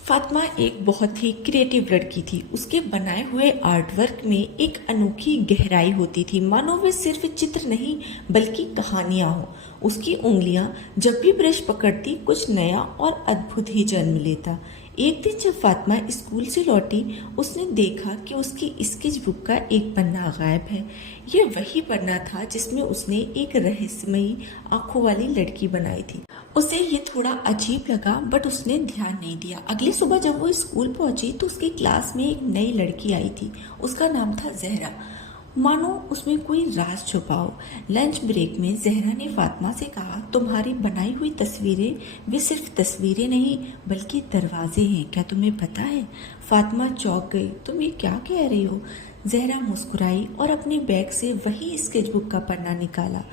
फातिमा एक बहुत ही क्रिएटिव लड़की थी। उसके बनाए हुए आर्ट वर्क में एक अनोखी गहराई होती थी, मानो वे सिर्फ चित्र नहीं बल्कि कहानियां हो। उसकी उंगलियां जब भी ब्रश पकड़ती कुछ नया और अद्भुत ही जन्म लेता। एक दिन जब फातिमा स्कूल से लौटी, उसने देखा कि उसकी स्केच बुक का एक पन्ना गायब है। यह वही पन्ना था जिसमें उसने एक रहस्यमयी आंखों वाली लड़की बनाई थी। उसे ये थोड़ा अजीब लगा, बट उसने ध्यान नहीं दिया। अगली सुबह जब वो स्कूल पहुंची तो उसकी क्लास में एक नई लड़की आई थी। उसका नाम था जहरा, मानो उसमें कोई राज छुपा हो। लंच ब्रेक में जहरा ने फातिमा से कहा, तुम्हारी बनाई हुई तस्वीरें वे सिर्फ तस्वीरें नहीं बल्कि दरवाजे हैं, क्या तुम्हें पता है? फातिमा चौंक गई, तुम ये क्या कह रही हो? जहरा मुस्कुराई और अपने बैग से वही स्केचबुक का पन्ना निकाला।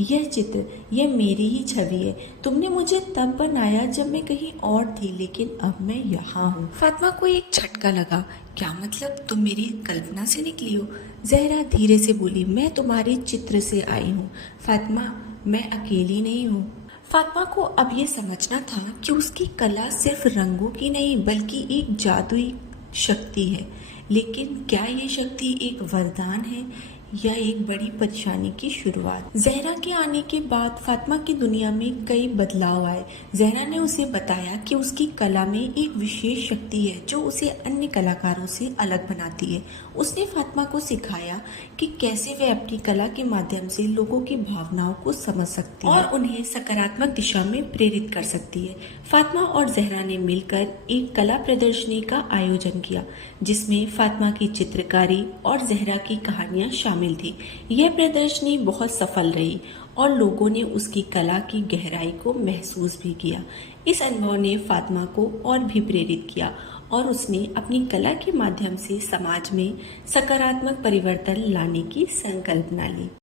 यह चित्र, यह मेरी ही छवि है। तुमने मुझे तब बनाया जब मैं कहीं और थी, लेकिन अब मैं यहाँ हूँ। फातिमा को एक झटका लगा। क्या मतलब, तुम मेरी कल्पना से निकली हो? जहरा धीरे से बोली, मैं तुम्हारे चित्र से आई हूँ। फातिमा, मैं अकेली नहीं हूँ। फातिमा को अब ये समझना था कि उसकी कला सिर्फ रंगों की नहीं बल्कि एक जादुई शक्ति है। लेकिन क्या ये शक्ति एक वरदान है या एक बड़ी परेशानी की शुरुआत? जहरा के आने के बाद फातिमा की दुनिया में कई बदलाव आए। जहरा ने उसे बताया कि उसकी कला में एक विशेष शक्ति है जो उसे अन्य कलाकारों से अलग बनाती है। उसने फातिमा को सिखाया कि कैसे वे अपनी कला के माध्यम से लोगों की भावनाओं को समझ सकती है और उन्हें सकारात्मक दिशा में प्रेरित कर सकती है। फातिमा और जहरा ने मिलकर एक कला प्रदर्शनी का आयोजन किया, जिसमें फातिमा की चित्रकारी और जहरा की कहानियां शामिल थी। यह प्रदर्शनी बहुत सफल रही और लोगों ने उसकी कला की गहराई को महसूस भी किया। इस अनुभव ने फातिमा को और भी प्रेरित किया और उसने अपनी कला के माध्यम से समाज में सकारात्मक परिवर्तन लाने की संकल्पना ली।